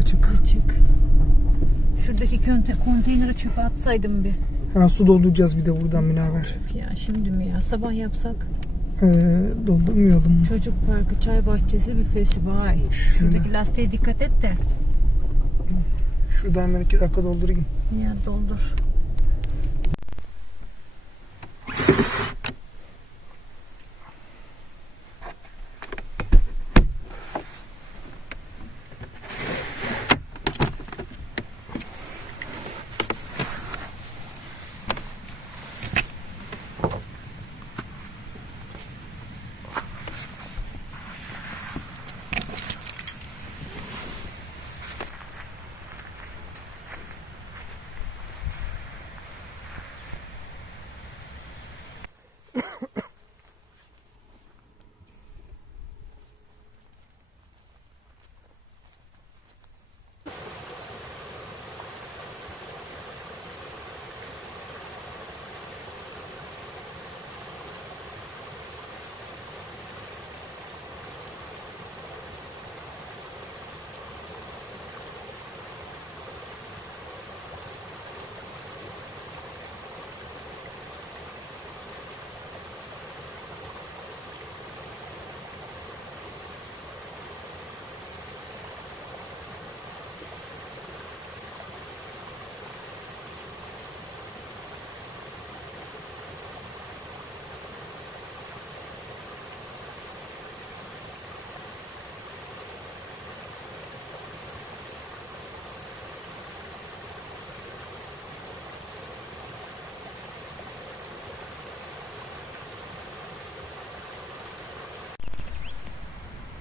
Açık? Açık. Şuradaki könte- konteynere çöpe atsaydım bir. Ha, su dolduracağız bir de buradan Münevver. Ya şimdi mi ya? Sabah yapsak. Ee, doldurmayalım? Çocuk parkı, çay bahçesi, büfesi. Vay. Şuradaki lastiğe dikkat et de. Şuradan hemen iki dakika doldurayım. Ya doldur.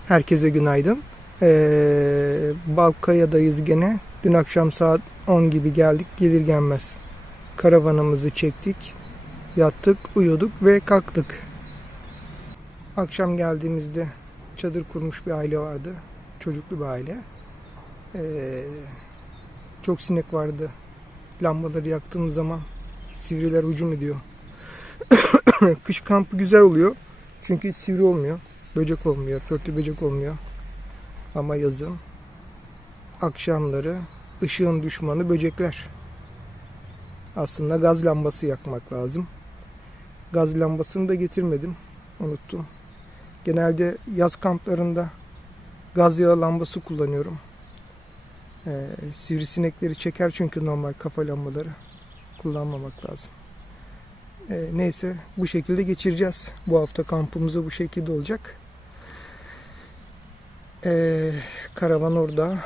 Herkese günaydın. Ee, Balkaya'dayız gene. Dün akşam saat 10 gibi geldik. Gelir gelmez karavanımızı çektik. Yattık, uyuduk ve kalktık. Akşam geldiğimizde çadır kurmuş bir aile vardı. Çocuklu bir aile. Ee, çok sinek vardı. Lambaları yaktığımız zaman sivriler hücum ediyor. Kış kampı güzel oluyor. Çünkü sivri olmuyor. Böcek olmuyor, pörtü böcek olmuyor. Ama yazın akşamları ışığın düşmanı böcekler. Aslında gaz lambası yakmak lazım. Gaz lambasını da getirmedim. Unuttum. Genelde yaz kamplarında gaz yağı lambası kullanıyorum. Ee, sivrisinekleri çeker çünkü normal kafa lambaları. Kullanmamak lazım. Ee, neyse bu şekilde geçireceğiz. Bu hafta kampımızı bu şekilde olacak. Ee, karavan orada.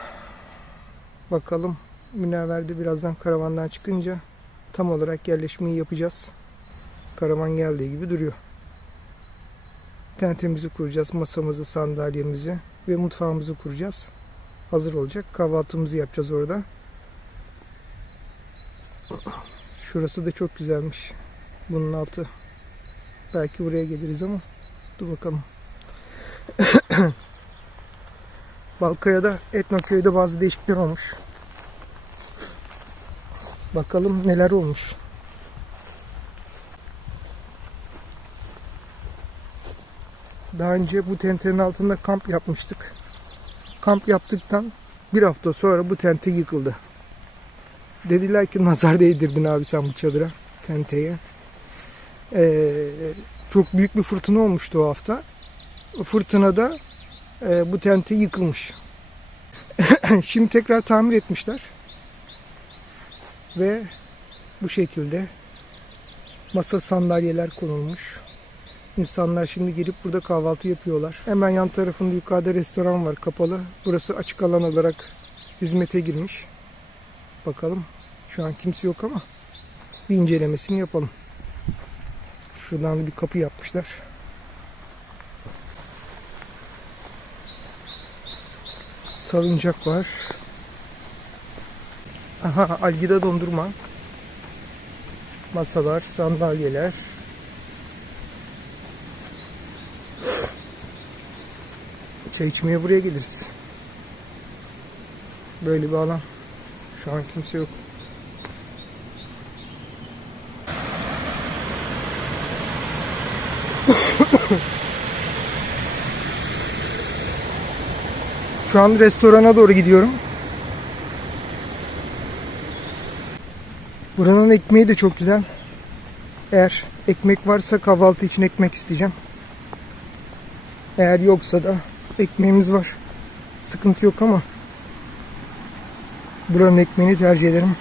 Bakalım Münevver de birazdan karavandan çıkınca tam olarak yerleşmeyi yapacağız. Karavan geldiği gibi duruyor. Tentemizi kuracağız, masamızı, sandalyemizi ve mutfağımızı kuracağız. Hazır olacak. Kahvaltımızı yapacağız orada. Şurası da çok güzelmiş. Bunun altı. Belki buraya geliriz ama dur bakalım. Balkaya'da Etnoköy'de bazı değişiklikler olmuş. Bakalım neler olmuş. Daha önce bu tentenin altında kamp yapmıştık. Kamp yaptıktan bir hafta sonra bu tente yıkıldı. Dediler ki nazar değdirdin abi sen bu çadıra, tenteye. Ee, çok büyük bir fırtına olmuştu o hafta. O fırtınada e, bu tente yıkılmış. Şimdi tekrar tamir etmişler. Ve bu şekilde masa sandalyeler konulmuş. İnsanlar şimdi gelip burada kahvaltı yapıyorlar. Hemen yan tarafında yukarıda restoran var kapalı. Burası açık alan olarak hizmete girmiş. Bakalım. Şu an kimse yok ama bir incelemesini yapalım. Şuradan bir kapı yapmışlar. Salıncak var. Aha algida dondurma. Masalar, sandalyeler. Çay içmeye buraya geliriz. Böyle bir alan. Şu an kimse yok. Şu an restorana doğru gidiyorum. Buranın ekmeği de çok güzel. Eğer ekmek varsa kahvaltı için ekmek isteyeceğim. Eğer yoksa da ekmeğimiz var. Sıkıntı yok ama buranın ekmeğini tercih ederim.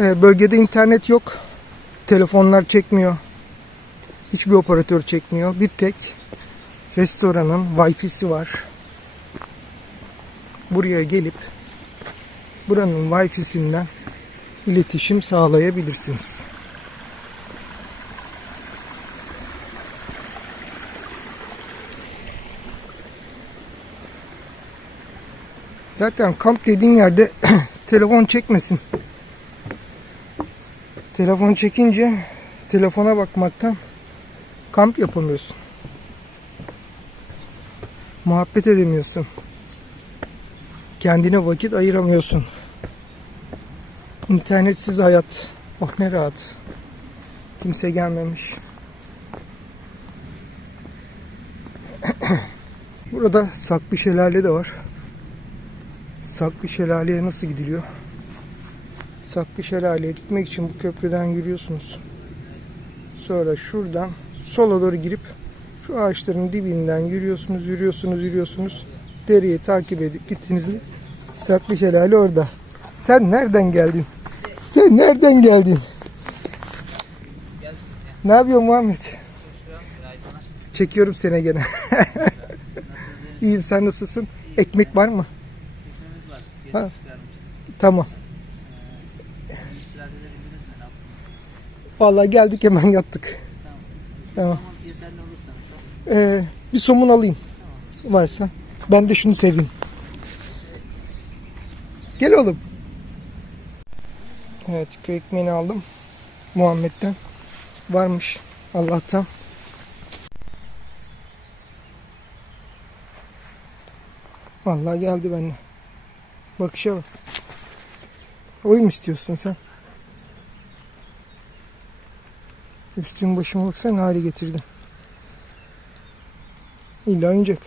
Ee, bölgede internet yok. Telefonlar çekmiyor. Hiçbir operatör çekmiyor. Bir tek restoranın Wi-Fi'si var. Buraya gelip buranın Wi-Fi'sinden iletişim sağlayabilirsiniz. Zaten kamp dediğin yerde telefon çekmesin. Telefon çekince telefona bakmaktan kamp yapamıyorsun. Muhabbet edemiyorsun. Kendine vakit ayıramıyorsun. İnternetsiz hayat. Oh ne rahat. Kimse gelmemiş. Burada saklı şelale de var. Saklı şelaleye nasıl gidiliyor? Saklı şelaleye gitmek için bu köprüden yürüyorsunuz. Sonra şuradan sola doğru girip şu ağaçların dibinden yürüyorsunuz, yürüyorsunuz, yürüyorsunuz. Dereyi takip edip gittiğinizde saklı şelale orada. Sen nereden geldin? Sen nereden geldin? Ne yapıyorsun Muhammed? Çekiyorum seni gene. İyiyim sen nasılsın? Ekmek var mı? Ha. Tamam. Vallahi geldik hemen yattık. Tamam. Ee, bir somun alayım. Varsa. Ben de şunu seveyim. Gel oğlum. Evet köy ekmeğini aldım. Muhammed'den. Varmış Allah'tan. Vallahi geldi benimle. Bakışa bak. Oy mu istiyorsun sen? Üstün başıma baksana ne hale getirdim. İlla oynayacak.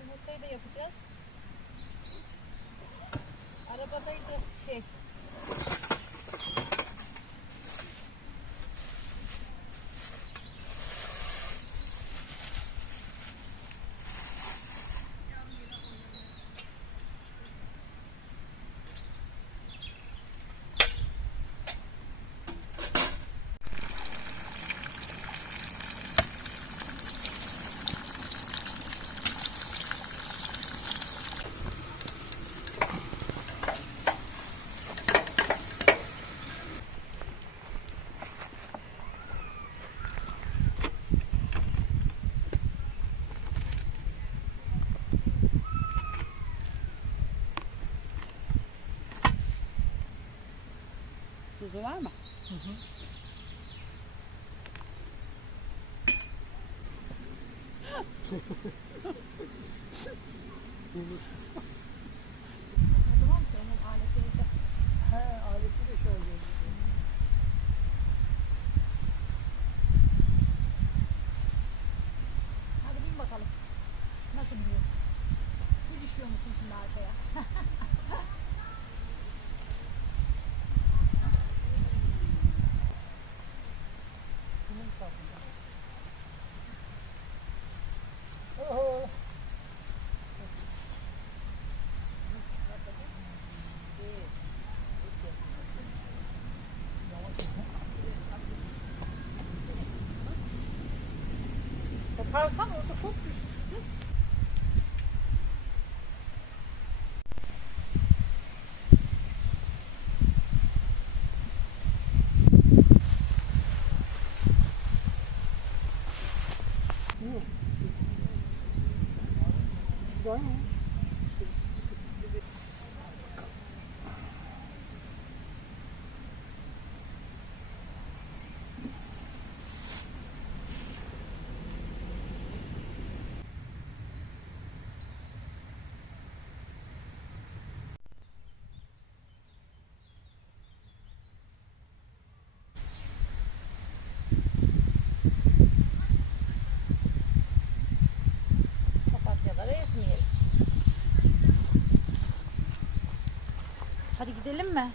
Yumurtayı da yapacağız. Arabadaydı şey. Tuzu var mı? Tamam ki onun aleti orada. He, aleti de şöyle. Hadi bin bakalım. Nasıl biniyorsun? Bir düşüyor musun şimdi arkaya? Koparsan orada çok var mı? Papatyaları ezmeyelim. Hadi gidelim mi?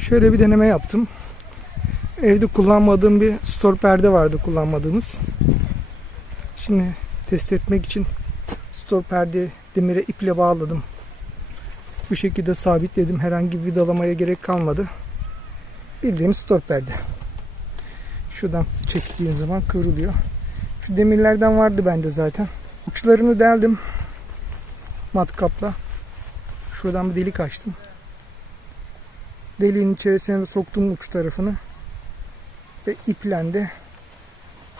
Şöyle bir deneme yaptım. Evde kullanmadığım bir store perde vardı kullanmadığımız. Şimdi test etmek için store perde demire iple bağladım. Bu şekilde sabitledim. Herhangi bir vidalamaya gerek kalmadı. Bildiğimiz store perde. Şuradan çektiğin zaman kıvrılıyor. Şu demirlerden vardı bende zaten. Uçlarını deldim. Matkapla. Şuradan bir delik açtım. Deliğin içerisine de soktum uç tarafını. Ve iple de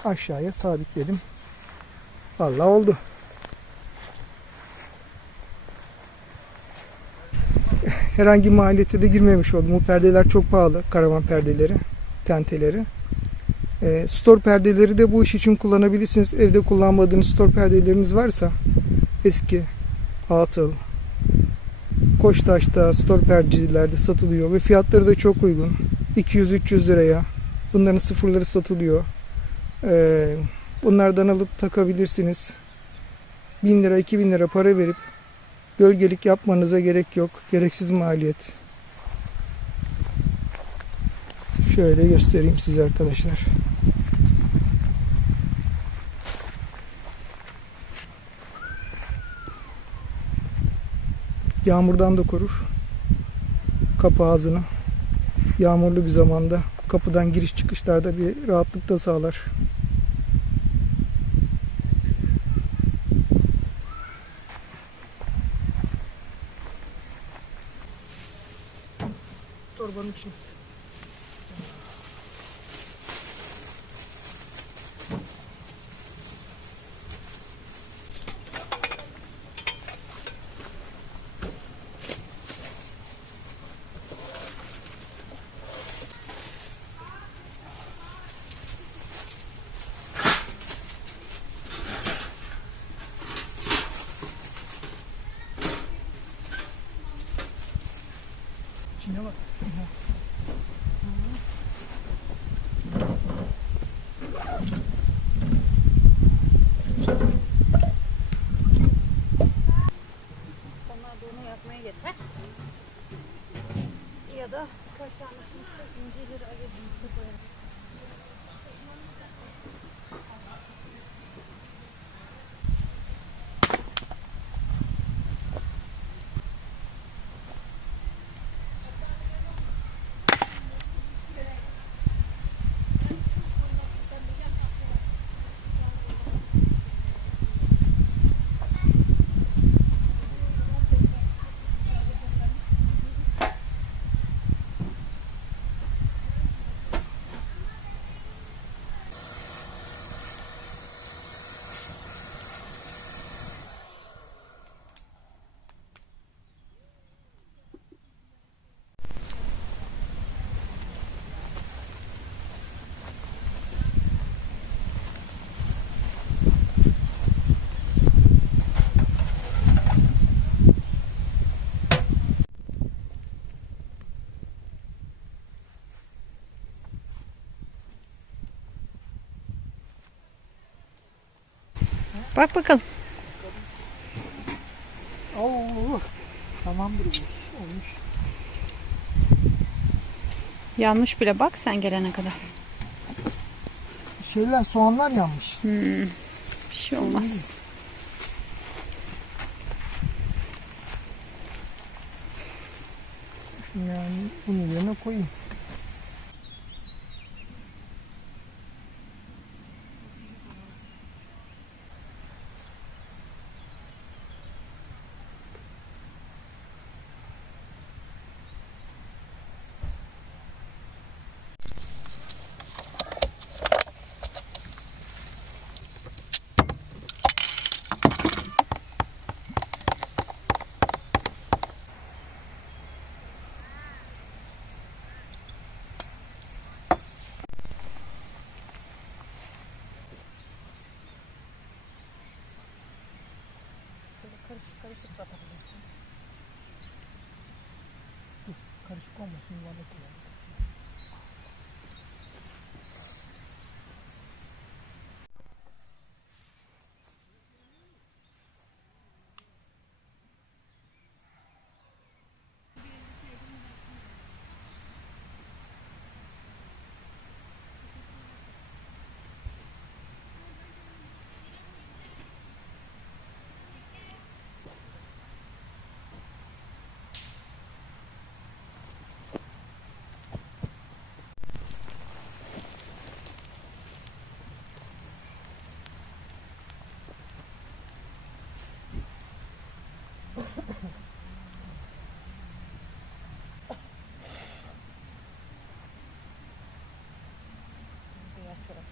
aşağıya sabitledim. Vallahi oldu. Herhangi maliyete de girmemiş oldum. Bu perdeler çok pahalı. Karavan perdeleri, tenteleri. Ee, store perdeleri de bu iş için kullanabilirsiniz. Evde kullanmadığınız store perdeleriniz varsa eski, atıl, Koçtaş'ta, store perdecilerde satılıyor ve fiyatları da çok uygun. 200-300 liraya. Bunların sıfırları satılıyor. Ee, bunlardan alıp takabilirsiniz. 1000 lira, 2000 lira para verip gölgelik yapmanıza gerek yok. Gereksiz maliyet. Şöyle göstereyim size arkadaşlar. Yağmurdan da korur. Kapı ağzını. Yağmurlu bir zamanda kapıdan giriş çıkışlarda bir rahatlık da sağlar. Torbanın için. İçine bak. Onlar da onu yapmaya yeter. Ya da kaç tanesini de inceleri ayırdım. koyarım. Bak bakalım. Oo, tamamdır Olmuş. Yanmış bile bak sen gelene kadar. Şeyler soğanlar yanmış. Bir şey olmaz. Yani bunun yerine koyayım. かもしれないけど。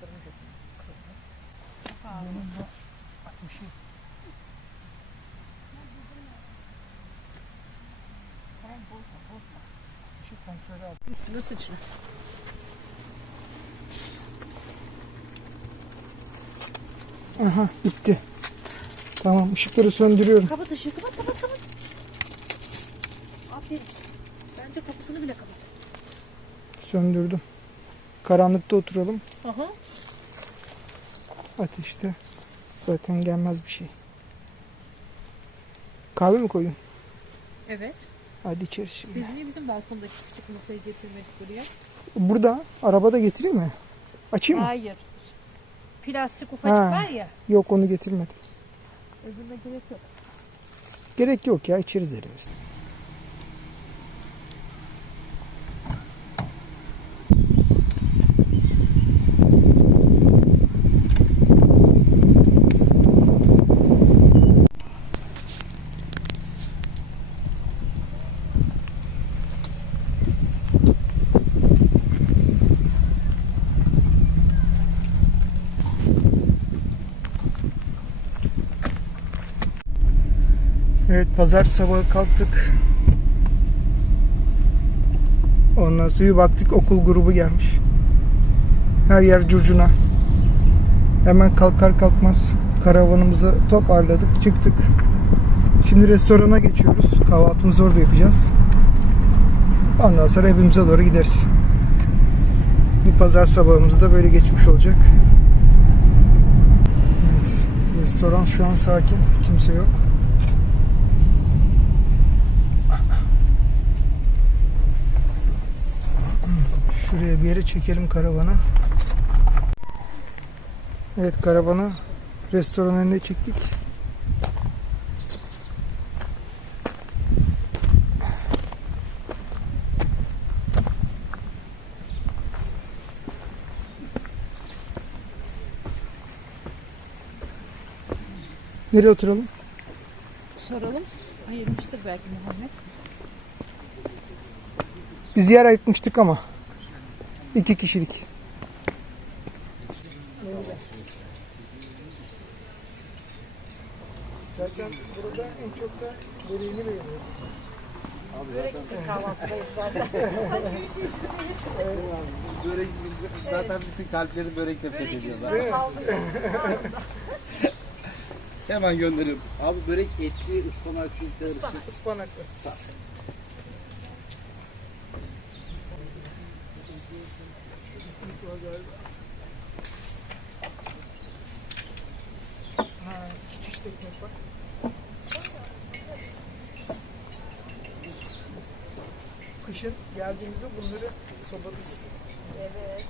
Çoraplarımı götürün. Bunun bu ateşi. Tamam bozma bozma. Ateşi kontrolü al. Üstüne sıçra. Aha bitti. Tamam ışıkları söndürüyorum. Kapat ışığı kapat kapat kapat. Aferin. Bence kapısını bile kapat. Söndürdüm. Karanlıkta oturalım. Aha. Ateşte zaten gelmez bir şey. Kahve mi koyun? Evet. Hadi içeriz şimdi. Biz niye bizim balkondaki küçük masayı getirmedik buraya? Burada arabada getireyim mi? Açayım mı? Hayır. Plastik ufacık Ha. var ya. Yok onu getirmedim. Öbürüne gerek yok. Gerek yok ya içeriz elimiz. Evet pazar sabahı kalktık. Ondan sonra bir baktık okul grubu gelmiş. Her yer curcuna. Hemen kalkar kalkmaz karavanımızı toparladık çıktık. Şimdi restorana geçiyoruz. Kahvaltımızı orada yapacağız. Ondan sonra evimize doğru gideriz. Bir pazar sabahımız da böyle geçmiş olacak. Evet, restoran şu an sakin. Kimse yok. Şuraya bir yere çekelim karavanı. Evet karavanı restoran önüne çektik. Nereye oturalım? Soralım. Ayırmıştır belki Muhammed. Biz yer ayırtmıştık ama. İki kişilik. Zaten burada en çok da böreğini beğeniyorum. Börek için kahvaltıdayız zaten. Börek zaten bütün kalpleri börekle fethediyorlar. Hemen gönderiyorum. Abi börek etli, ıspanaklı karışık. Ispanaklı. Ha, küçük ekmek var. Kışın geldiğimizde bunları sobada Evet.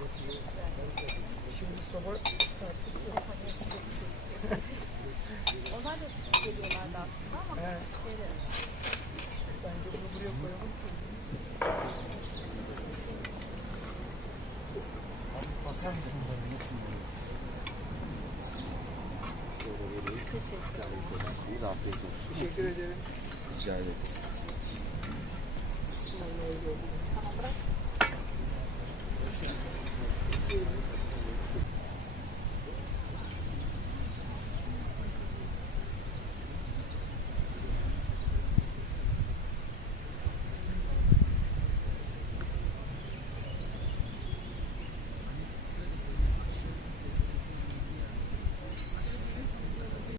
Şimdi soba taktık. Onlar da geliyorlardı aslında ama He. Bence bunu buraya koyalım. Teşekkür ederim. Rica ederim.